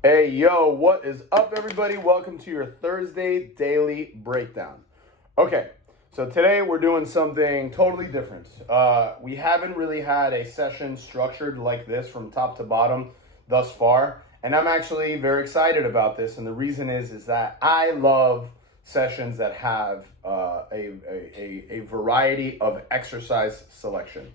Hey, yo, what is up, everybody? Welcome to your Thursday daily breakdown. Okay, so today we're doing something totally different. We haven't really had a session structured like this from top to bottom thus far, and I'm actually very excited about this. And the reason is that I love sessions that have a variety of exercise selection.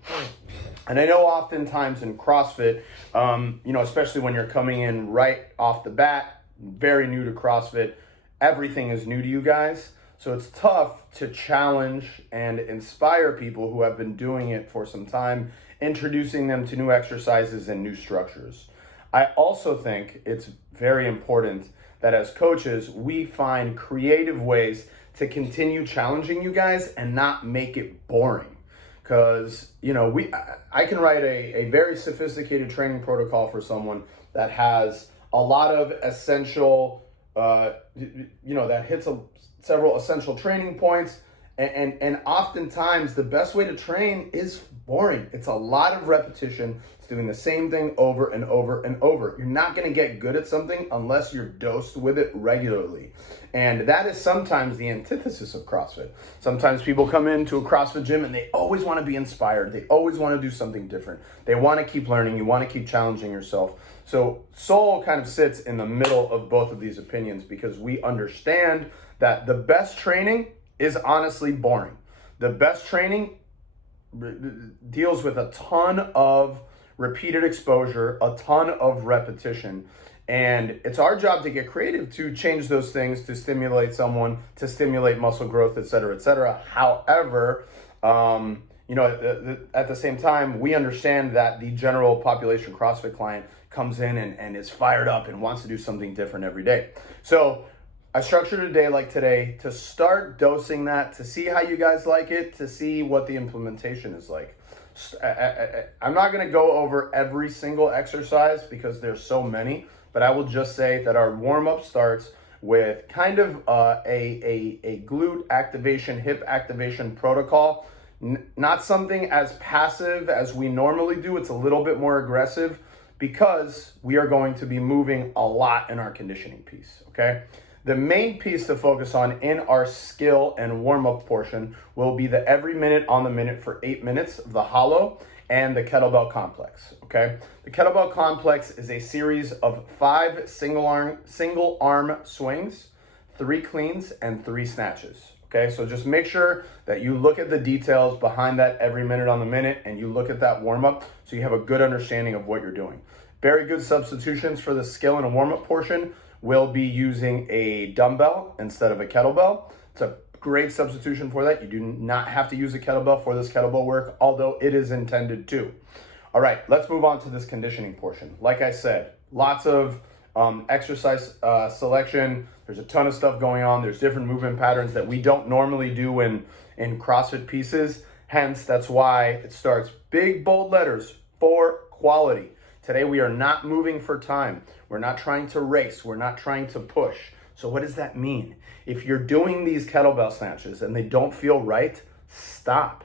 And I know oftentimes in CrossFit, especially when you're coming in right off the bat, very new to CrossFit, everything is new to you guys. So it's tough to challenge and inspire people who have been doing it for some time, introducing them to new exercises and new structures. I also think it's very important that as coaches, we find creative ways to continue challenging you guys and not make it boring. Because, I can write a very sophisticated training protocol for someone that has a lot of essential, that hits several essential training points. And oftentimes the best way to train is boring. It's a lot of repetition. It's doing the same thing over and over and over. You're not going to get good at something unless you're dosed with it regularly. And that is sometimes the antithesis of CrossFit. Sometimes people come into a CrossFit gym and they always want to be inspired. They always want to do something different. They want to keep learning. You want to keep challenging yourself. So Soul kind of sits in the middle of both of these opinions because we understand that the best training is honestly boring. The best training deals with a ton of repeated exposure, a ton of repetition, and it's our job to get creative to change those things, to stimulate someone, to stimulate muscle growth, et cetera, et cetera. However, at the same time, we understand that the general population CrossFit client comes in and is fired up and wants to do something different every day. So I structured a day like today to start dosing that, to see how you guys like it, to see what the implementation is like. I'm not going to go over every single exercise because there's so many, but I will just say that our warm-up starts with kind of a glute activation, hip activation protocol. Not something as passive as we normally do. It's a little bit more aggressive because we are going to be moving a lot in our conditioning piece, okay? The main piece to focus on in our skill and warm-up portion will be the every minute on the minute for 8 minutes of the hollow and the kettlebell complex, okay? The kettlebell complex is a series of 5 single arm swings, 3 cleans, and 3 snatches, okay? So just make sure that you look at the details behind that every minute on the minute and you look at that warm-up so you have a good understanding of what you're doing. Very good substitutions for the skill and warm-up portion. We'll be using a dumbbell instead of a kettlebell. It's a great substitution for that. You do not have to use a kettlebell for this kettlebell work, although it is intended to. All right, let's move on to this conditioning portion. Like I said, lots of exercise selection. There's a ton of stuff going on. There's different movement patterns that we don't normally do in CrossFit pieces. Hence, that's why it starts big, bold letters for quality. Today, we are not moving for time. We're not trying to race. We're not trying to push. So what does that mean? If you're doing these kettlebell snatches and they don't feel right, stop.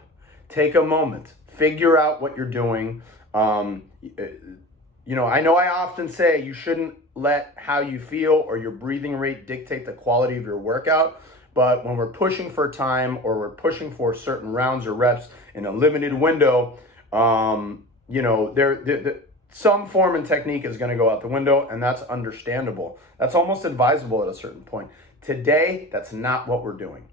Take a moment. Figure out what you're doing. I know I often say you shouldn't let how you feel or your breathing rate dictate the quality of your workout. But when we're pushing for time or we're pushing for certain rounds or reps in a limited window, some form and technique is going to go out the window, and that's understandable. That's almost advisable at a certain point. Today, that's not what we're doing.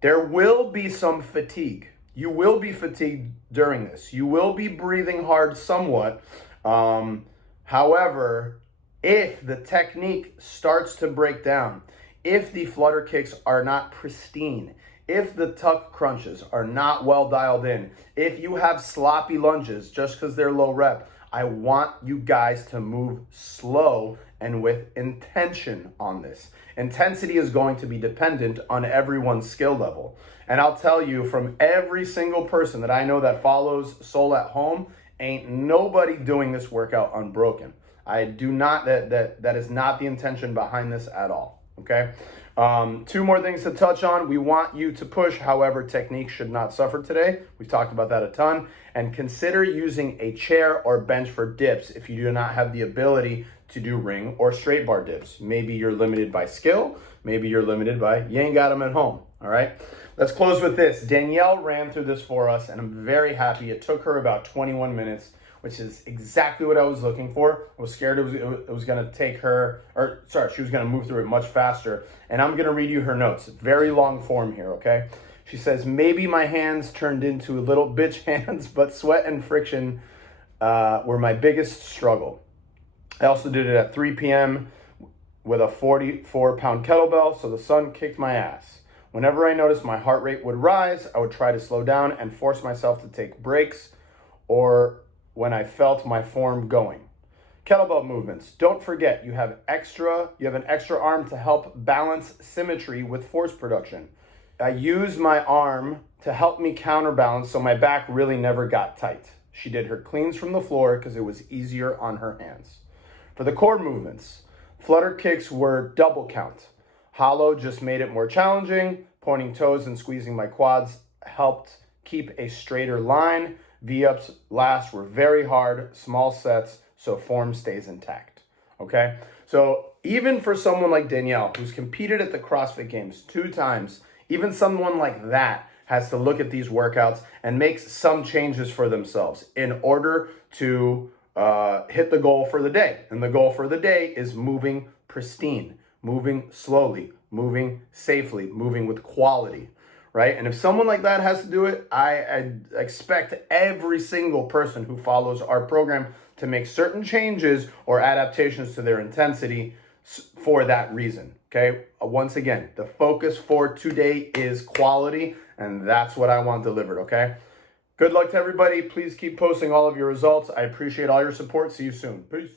There will be some fatigue. You will be fatigued during this. You will be breathing hard somewhat. However, if the technique starts to break down, if the flutter kicks are not pristine, if the tuck crunches are not well dialed in, if you have sloppy lunges just because they're low rep, I want you guys to move slow and with intention on this. Intensity is going to be dependent on everyone's skill level. And I'll tell you, from every single person that I know that follows Soul at Home, ain't nobody doing this workout unbroken. That is not the intention behind this at all, okay? 2 more things to touch on. We want you to push, however, technique should not suffer today. We've talked about that a ton. And consider using a chair or bench for dips if you do not have the ability to do ring or straight bar dips. Maybe you're limited by skill. Maybe you're limited by you ain't got them at home. All right. Let's close with this. Danielle ran through this for us, and I'm very happy. It took her about 21 minutes, which is exactly what I was looking for. I was scared it was going to take her, she was going to move through it much faster. And I'm going to read you her notes. Very long form here, okay? She says, maybe my hands turned into little bitch hands, but sweat and friction were my biggest struggle. I also did it at 3 p.m. with a 44-pound kettlebell, so the sun kicked my ass. Whenever I noticed my heart rate would rise, I would try to slow down and force myself to take breaks, or when I felt my form going. Kettlebell movements. Don't forget, you have an extra arm to help balance symmetry with force production. I use my arm to help me counterbalance so my back really never got tight. She did her cleans from the floor because it was easier on her hands. For the core movements, flutter kicks were double count. Hollow just made it more challenging. Pointing toes and squeezing my quads helped keep a straighter line. V-ups last were very hard, small sets, so form stays intact. Okay? So even for someone like Danielle, who's competed at the CrossFit Games 2 times, even someone like that has to look at these workouts and make some changes for themselves in order to hit the goal for the day. And the goal for the day is moving pristine, moving slowly, moving safely, moving with quality, right? And if someone like that has to do it, I expect every single person who follows our program to make certain changes or adaptations to their intensity for that reason, okay? Once again, the focus for today is quality, and that's what I want delivered, okay? Good luck to everybody. Please keep posting all of your results. I appreciate all your support. See you soon. Peace.